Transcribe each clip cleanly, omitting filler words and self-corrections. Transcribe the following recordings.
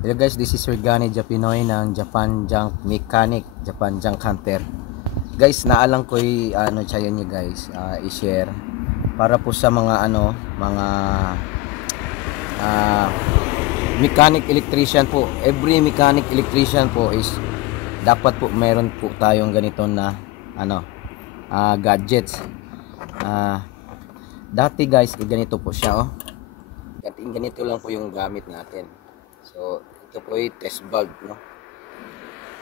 Hello guys, this is Sir Gani Japinoy ng Japan Junk Mechanic, Japan Junk Hunter. Guys, naalang ko ano siya nyo guys, i-share para po sa mga mga ah, mechanic electrician po. Every mechanic electrician po is dapat po meron po tayong ganito na gadgets. Dati guys, ganito po siya ganito lang po yung gamit natin. So, ito po ay test bulb, no?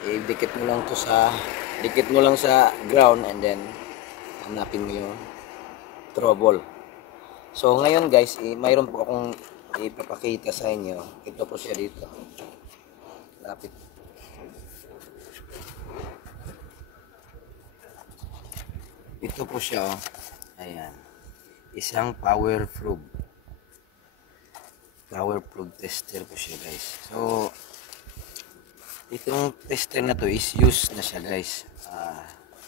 Dikit mo lang sa ground and then hanapin mo yung trouble. So, ngayon guys, mayroon po akong ipapakita sa inyo. Ito po siya dito. Lapit. Ito po siya, oh. Ayan. Isang power plug tester po siya guys. So itong tester na to is used na siya guys.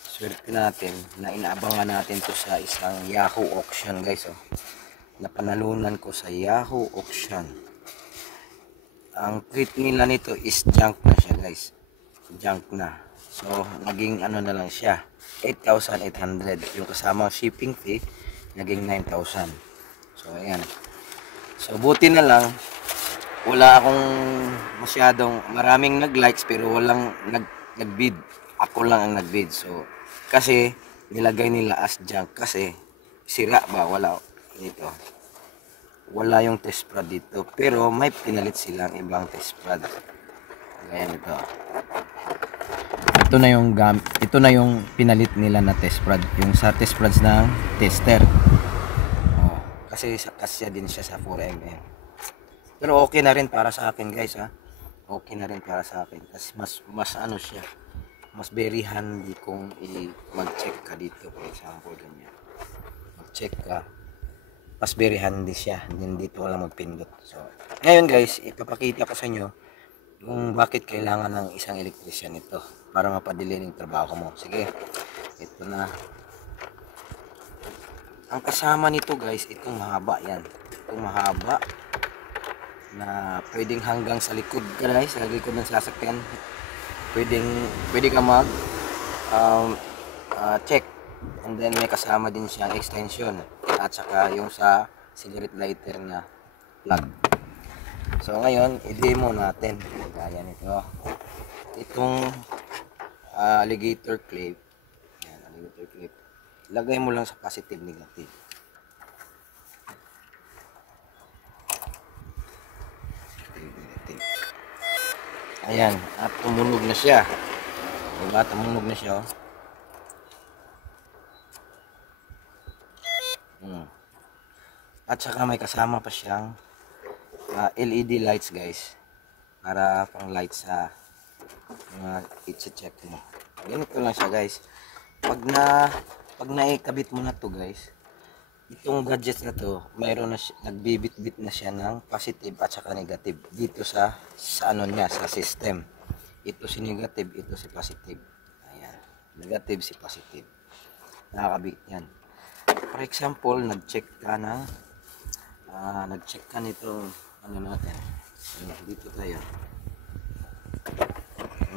Swerte natin na inaabangan natin to sa isang Yahoo auction guys. Napanalunan ko sa Yahoo auction. Ang treat nila nito is junk na siya guys, junk na. So naging na lang siya, 8,800. Yung kasamang shipping fee naging 9,000. So ayan. So buti na lang wala akong maraming nag-likes pero walang nag-bid. Ako lang ang nag-bid. So kasi nilagay nila as junk kasi sira ba, wala dito. Wala yung test prod dito pero may pinalit silang ibang test prod. Ayan ito. Ito na yung pinalit nila na test prod, yung sa test prods ng tester. Kasi kasya din siya sa 4mm. Pero okay na rin para sa akin guys Okay na rin para sa akin kasi mas siya. Mas very handy kung mag-check ka dito, for example ganyan. Mag-check ka. Mas very handy siya. Hindi dito wala magpindot. So, ngayon guys, ipapakita ko sa inyo kung bakit kailangan ng isang electrician ito para mapadali yung trabaho mo. Sige. Ito na. Ang kasama nito guys, itong mahaba yan. Itong mahaba na pwedeng hanggang sa likod guys, sa likod ng sasakyan. Pwede ka mag check. And then may kasama din siyang extension at saka yung sa cigarette lighter na plug. So ngayon, i-demo natin. Gaya nito. Itong alligator clip. Yan, alligator clip. Lagay mo lang sa positive negative. Ayan, at tumunog na siya. Diba? Tumunog na siya. At saka may kasama pa siyang LED lights guys. Para pang lights sa mga i-check mo. Ganito lang siya guys. Pag naikabit mo na to guys, itong gadget na to, mayroon na nagbibit-bit na siya ng positive at saka negative dito sa niya, sa system. Ito si negative, ito si positive. Ayan, negative si positive. Nakakabit yan. For example, nag-check ka nito, natin. Dito tayo.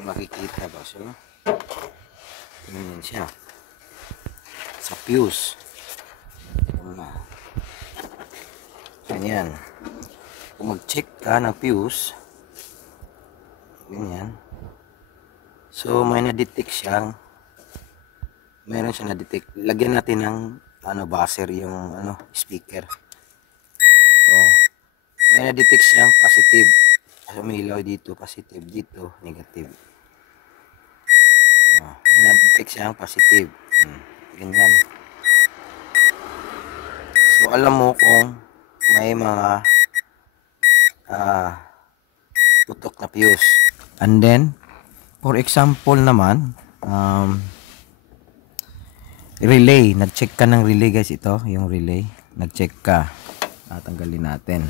Makikita ba? So, ganyan siya. Sa fuse. Ganyan. Kung mag-check ka ng fuse, ganyan. So, may na-detect siyang, meron siya na-detect. Lagyan natin ng, buzzer yung, speaker. May na-detect siyang positive. So, umilaw dito, positive. Dito, negative. May na-detect siyang positive. Ganyan. So alam mo kung may mga putok na fuse. And then for example naman, relay, nag-check ka ng relay guys. Ito yung relay, nag-check ka. Tatanggalin natin.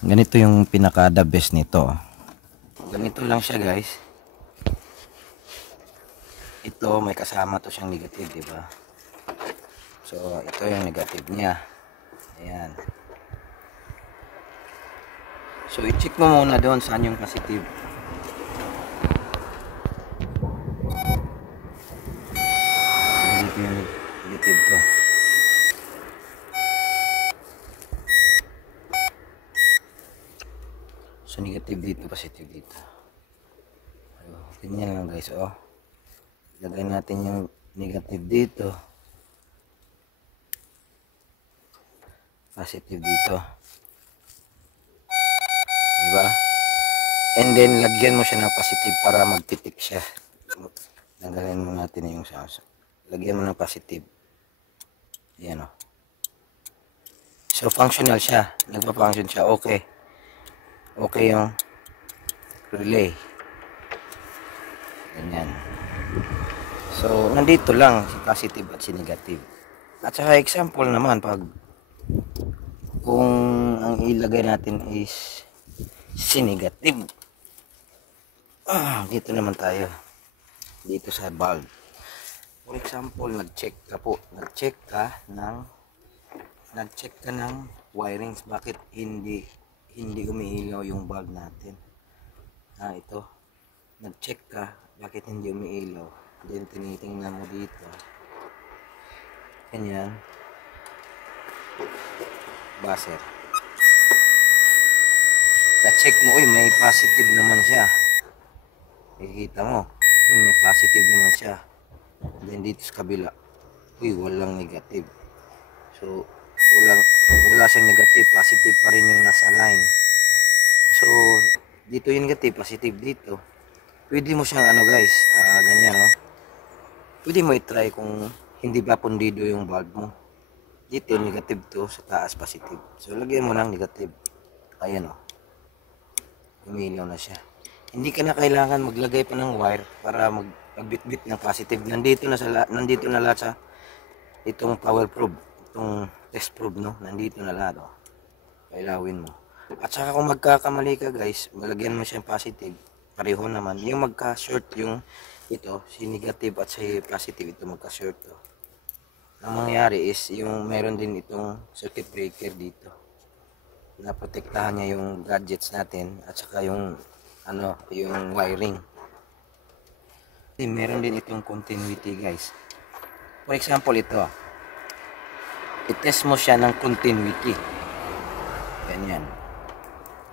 Ganito yung pinaka the best nito. Ganito lang siya guys. Ito may kasama to siyang negative, diba? So ito yung negative niya. Ayan. So i-check mo muna doon saan yung positive. Dito yung negative to. So negative dito, positive dito. Ganyan lang guys, oh. Lagay natin yung negative dito. Positive dito. Diba? And then, lagyan mo siya ng positive para magtitik siya. Tanggalin mo natin yung sauce. Lagyan mo ng positive. Yan, oh. So, functional siya. Nagpa-function siya. Okay. Okay yung relay. Ganyan. So, nandito lang si positive at si negative. At saka example naman, pag kung ang ilagay natin is si negative. Dito naman tayo. Dito sa bulb. For example, nag-check ka ng wirings. Bakit hindi umiilaw yung bulb natin? Ito. Nag-check ka, bakit hindi umiilaw? Then tinitingnan mo dito. Ganyan. Buzzer. Na-check mo, may positive naman siya. Nakikita mo, may positive naman siya. Then dito sa kabila, walang negative. So, wala siyang negative, positive pa rin yung nasa line. So, dito yung negative, positive dito. Pwede mo siyang guys, ganyan, no? Pwede mo i-try kung hindi ba pundido yung bulb mo. Dito negative to, sa taas positive. So, lagyan mo ng negative. Ayan, oh. Umilaw na siya. Hindi ka na kailangan maglagay pa ng wire para magbitbit ng positive. Nandito na lahat sa itong power probe, itong test probe, no? Nandito na lahat, oh. Kailawin mo. At saka kung magkakamali ka guys, malagyan mo siyang positive. Pareho naman. Yung magka-short yung ito, si negative at si positive, ito magka-short to. Ang mangyayari is yung meron din itong circuit breaker dito. Naprotektahan niya yung gadgets natin at saka yung yung wiring. Meron din itong continuity guys. For example ito. I-test mo siya ng continuity. Ganyan.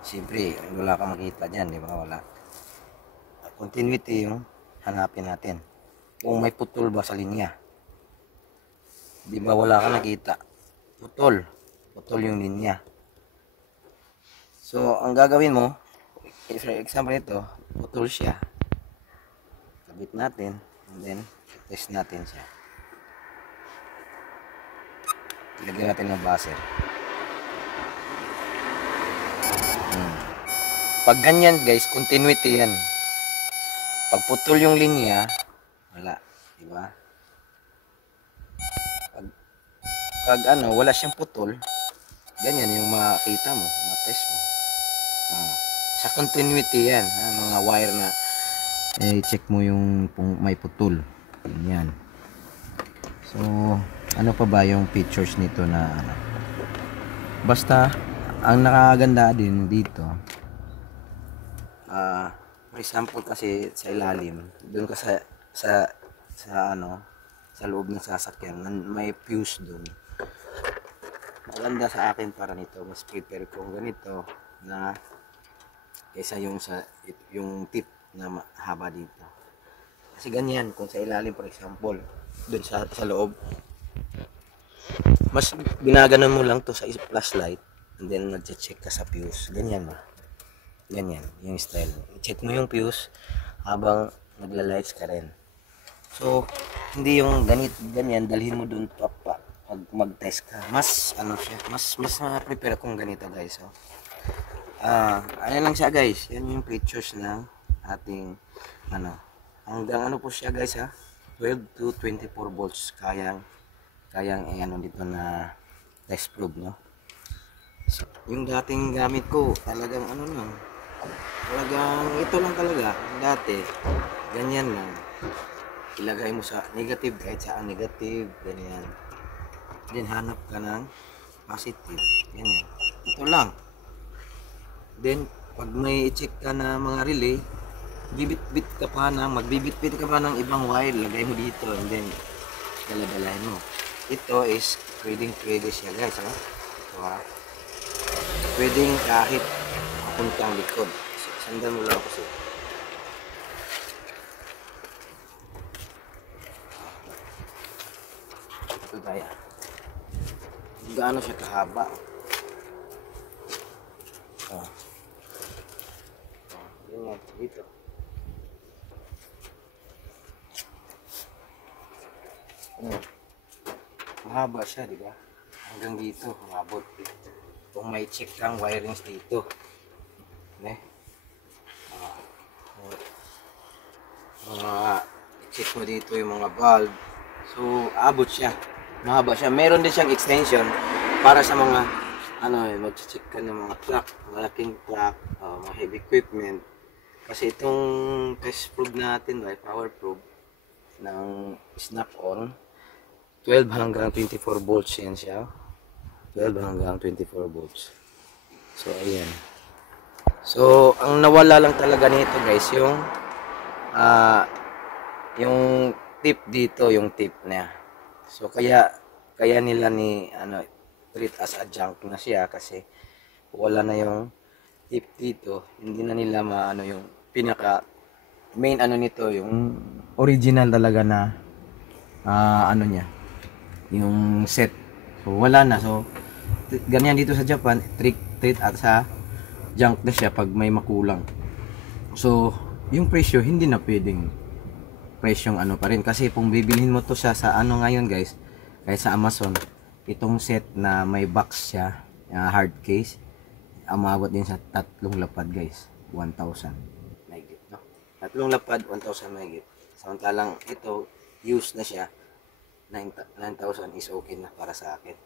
Siyempre, wala kang makita dyan, di ba? Wala. Continuity yung hanapin natin. Kung may putol ba sa linya. Di ba wala kang nakita? Putol yung linya. So, ang gagawin mo, for example ito, putol siya. Kabit natin, and then, test natin siya. Lagyan natin ng buzzer. Pag ganyan guys, continuity yan. Pag putol yung linya, wala. Diba? Pag wala siyang putol, ganyan yung makita mo, matest mo. Sa continuity yan, mga wire na check mo yung may putol. Ganyan. So, ano pa ba yung features nito na basta, ang nakakaganda din dito, for example kasi sa ilalim, doon ka sa loob ng sasakyan, may fuse doon. Maganda sa akin para nito, mas prepare kong ganito na kaysa yung tip na haba dito. Kasi ganyan, kung sa ilalim for example, doon sa loob, mas ginaganon mo lang to sa flashlight and then nag-check ka sa fuse. Ganyan ba? Ganyan, yung style. I-check mo yung fuse habang nagla-lights ka rin. So, hindi yung ganyan, dalhin mo doon pag mag-test ka. Mas, siya, mas prepare kung ganito guys. So, ano lang siya guys, yan yung features ng ating, hanggang po siya guys 12 to 24 volts, kayang dito na test probe, no? So, yung dating gamit ko, talagang talagang ito lang talaga, dati, ganyan lang. Ilagay mo sa negative, kahit saan negative, ganyan. Then hanap ka ng positive, ganyan. Ito lang. Then, pag may i-check ka na mga relay, magbibit-bit ka pa ng ibang wire, lagay mo dito, and then, dala-dalahin mo. Ito is, pwedeng-pwede siya guys, ha? Ito ha. Pwedeng kahit papuntang likod. So, sandan mo lang kasi. Ito tayo. Gaano siya kahaba. Yun yan, dito. Mahaba siya, di ba? Hanggang dito, umabot. Kung may check kang wirings dito. Ne? Mga check mo dito yung mga valve. So, abot siya. Mahaba siya. Meron din siyang extension para sa mga mag-check ka ng mga truck, malaking truck, mga heavy equipment. Kasi itong test probe natin, power probe ng snap-on, 12 hanggang 24 volts yan siya. 12 hanggang 24 volts. So, ayan. So, ang nawala lang talaga nito guys, yung tip dito, yung tip niya. So, kaya nila treat as a junk na siya kasi wala na yung tip dito. Hindi na nila yung pinaka main nito, yung original talaga na niya, yung set. So, wala na. So, ganyan dito sa Japan, treat at sa junk na siya pag may makulang. So, yung presyo hindi na pwedeng presyong pa rin kasi kung bibilhin mo to siya sa ngayon guys, kahit sa Amazon, itong set na may box siya, hard case, umabot din sa 3 lapad guys, 1,000 mahigit, no? 3 lapad, 1,000 mahigit. Samantalang ito, used na siya, 9,000 is okay na para sa akin.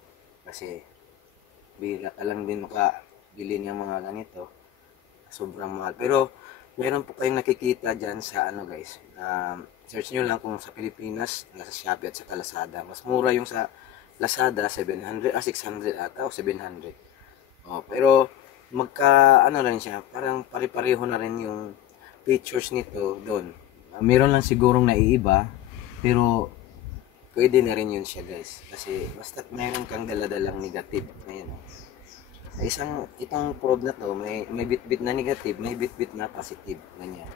Kasi bira ka lang din makabili ng mga ganito, sobrang mahal. Pero meron po kayong nakikita dyan sa guys, search nyo lang kung sa Pilipinas, nasa Shopee at sa Lazada. Mas mura yung sa Lazada, 700, 600 ata o 700. Pero rin siya, parang pare-pareho na rin yung features nito doon. Meron lang sigurong naiiba, pero pwede na rin yun siya guys. Kasi basta mayroon kang daladalang negative. Ayan, itong probe na to, may bit-bit na negative, may bit-bit na positive. Ganyan.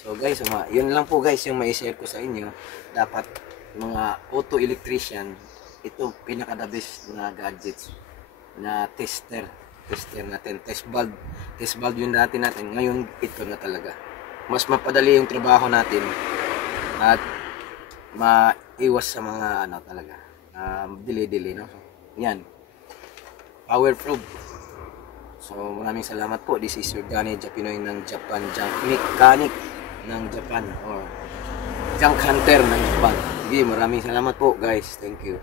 So guys, yun lang po guys yung mai-share ko sa inyo. Dapat mga auto electrician, ito pinaka-the best na gadgets na tester natin. Test valve yung dati natin. Ngayon ito na talaga. Mas mapadali yung trabaho natin at maiwas sa mga talaga delay, no? So, yan. Power probe. So maraming salamat po. This is your Danny Japinoy ng Japan Junk Mechanic ng Japan or Junk Hunter ng Japan. Sige, maraming salamat po guys. Thank you.